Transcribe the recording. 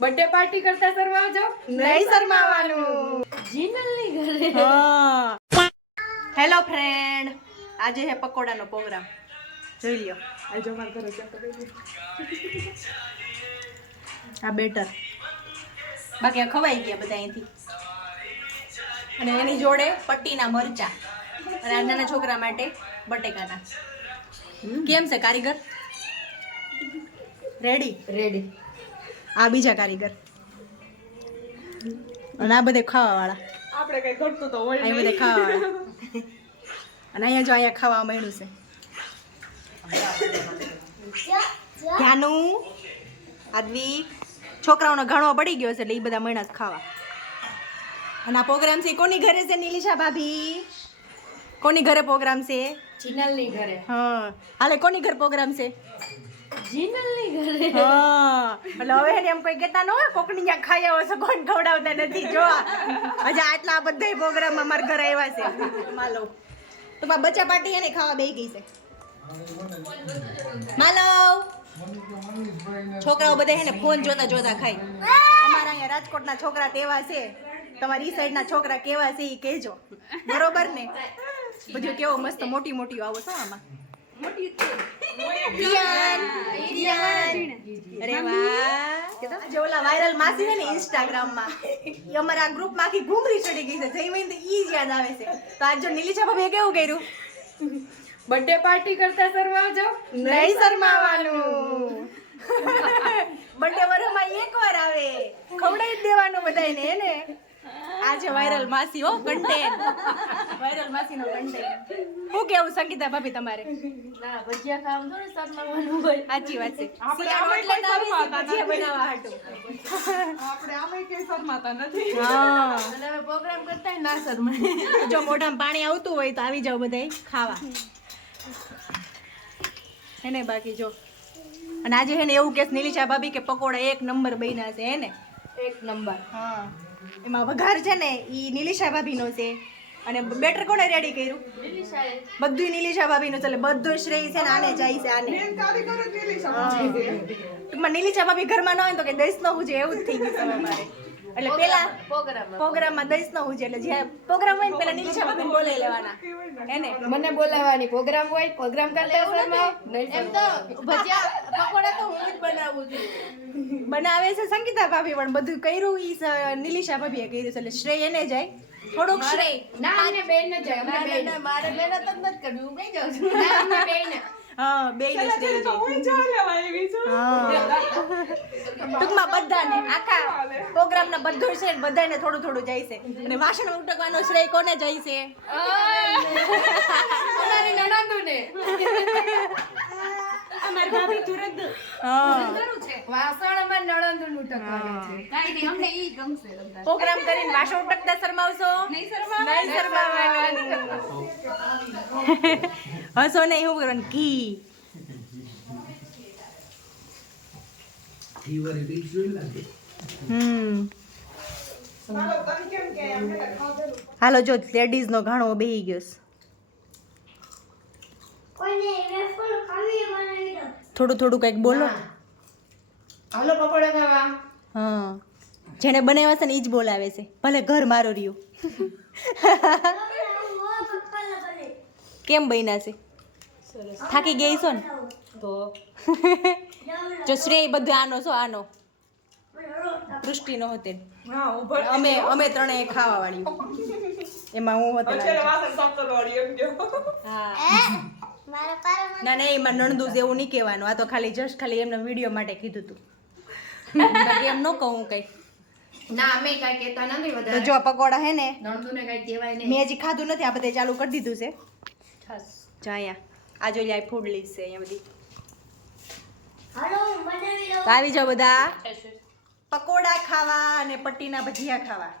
Birthday party કરતા જાવ નહીં શરમાવાનું જીનલની ઘરે. હા. હેલો ફ્રેન્ડ આજે હે પકોડાનો પ્રોગ્રામ જોઈ લ્યો. આ બેટર. બાકી આ ખવાઈ ગયા બધા અહીંથી. અને એની જોડે પટ્ટીના મરચા. અને નાના છોકરા માટે બટેકાના. કેમ છે કારીગર? રેડી રેડી આ બીજા કારીગર. અને આ બધે ખાવા વાળા આપણે કઈ ઘટતું તો હોય અહીં બધે ખાવા વાળા અને અહીંયા જો અહીંયા ખાવા મળ્યું છે. ધ્યાનું આદવી છોકરાઓનો ઘણો પડી ગયો છે એટલે એ બધા મહિના ખાવા. અને આ પ્રોગ્રામ છે કોની ઘરે છે નીલિશા ભાભી? કોની ઘરે પ્રોગ્રામ છે? જીનલની ઘરે. હા. હાલે કોની ઘર પ્રોગ્રામ છે? જીનલની ઘરે. હા એટલે હવે એને એમ કોઈ કહેતા ન હોય કોકની ત્યાં ખાઈ આવો છો કોણ ખવડાવતા નથી જો હજી આટલા બધા પ્રોગ્રામ મારા ઘરે આવ્યા છે. માલો. તો બા બચ્ચા પાર્ટી એને ખાવા બેહી ગઈ છે. માલો. છોકરાઓ બધા એને ફોન જોતા જોતા ખાય. અમારા અહીંયા રાજકોટના છોકરા તેવા છે તમારી સાઈડના છોકરા કેવા છે એ કહેજો. બરોબર ને? બધું કેવો મસ્ત મોટી મોટી આવો છો આમાં. રિયાન. અરે વાહ. આજે ઓલા વાયરલ માસી છે ને ઇન્સ્ટાગ્રામમાં ઈ અમારા ગ્રુપમાંથી ઘૂમરી ચડી ગઈ છે. જઈને તો ઈ જ યાદ આવે છે. તો આજ જો ભાભીએ કેવું કર્યું? બર્થડે પાર્ટી કરતા શરમાવજો. નહીં શરમાવાનું બર્થડે વરમાં એકવાર આવે ખવડાવી જ દેવાનું બધાને હે ને આજે વાયરલ માસી હો કન્ટેન્ટ વાયરલ માસીનો કન્ટેન્ટ શું કેવું સંગીતા ભાભી તમારે? ના ભજીયા ખાવાનું થોડું શરમાવાનું હોય. સાચી વાત છે. એટલે જ આવે છે ભજીયા બનાવવા હાટુ. આપણે આમાં કઈ શરમાતા નથી. હા. અને હવે પ્રોગ્રામ કરતા ના શરમાય જો મોઢામાં પાણી આવતું હોય તો આવી જાવ બધાય ખાવા. એને બાકી જો. અને આજે હે ને એવું કેસ નીલિશા ભાભી કે પકોડા એક નંબર બન્યા છે હે ને? એક નંબર. હા. એમાં વઘાર છે ને એ નીલિશા ભાભીનો છે. અને બેટર કોણે રેડી કર્યું? બધું નીલિશા ભાભીનું ચાલે એટલે બધું શ્રેય છે ને આને જાય છે આને. ટૂંકમાં નીલિશા ભાભી ઘરમાં ન હોય ને તો કે દઈશ ન હું એવું જ થઈ ગયું તમે મારે. એટલે પેલા પ્રોગ્રામ પ્રોગ્રામમાં દઈશ ન હું એટલે જ્યાં પ્રોગ્રામ હોય ને પેલા નીલિશા ભાભી બોલાવી લેવાના. એને મને બોલાવવાની પ્રોગ્રામ હોય પ્રોગ્રામ કરતા એમ તો ભજીયા પકોડા તો હું જ બનાવું છું. બનાવે છે સંગીતા ભાભી પણ બધું કર્યું ઈ નીલિશા ભાભીએ કર્યું છે એટલે શ્રેય એને જાય. થોડુંક શ્રેય. ના અને બેન ને જાય અમને બેન. મારે મહેનત જ નથી કરવી હું કઈ જાઉં છું? ના અમે બેન. હા બે ને શ્રેય જાય હા ટૂંકમાં બધાને આખા પ્રોગ્રામના બધું છે બધાને થોડું થોડું જાય છે. અને વાસણ ઉટકવાનો શ્રેય કોને જાય છે? અમારી નણંદુને. હા. વાસણ અમારી નણંદુનું છે. કાઈ નહીં અમને ઈ ગમશે પ્રોગ્રામ કરીને વાસણ ઉટકતા શરમાવશો? નહીં શરમાવ નહીં શરમાવાનું હસો નહીં હું કરવાનું. ઘી. હમ. હાલો જો લેડીઝ નો ઘણો બેહી ગયો થોડું થોડું કંઈક બોલો. હાલો પકોડા ખાવા. હા. જેને બનાવ્યા છે ને એ જ બોલાવે છે. ભલે ઘર મારો રહ્યું. કેમ બન્યા છે? થાકી ગઈ છો ને? તો? જો શ્રેય બધું આનો છો આનો. દૃષ્ટિનો હોતે. અમે અમે ત્રણેય ખાવા વાળી એમાં હું હોતે હા. ના ના એમાં નણદુ જેવું નહીં કહેવાનું. આ તો ખાલી જસ્ટ ખાલી એમના વીડિયો માટે કીધું હતું બાકી એમ ન કહું કઈ. ના અમે કાઈ કહેતા નથી તો વધારે. જો પકોડા હે ને નણદુને કાઈ કહેવાય નહીં. મેં હજી ખાધું નથી આ બધે ચાલુ કરી દીધું છે. જાયા આ જો લે ફૂડ લિસ્ટ છે અહીંયા બધી. તો આવી જાઓ બધા. પકોડા ખાવા અને પટ્ટીના ભજીયા ખાવા.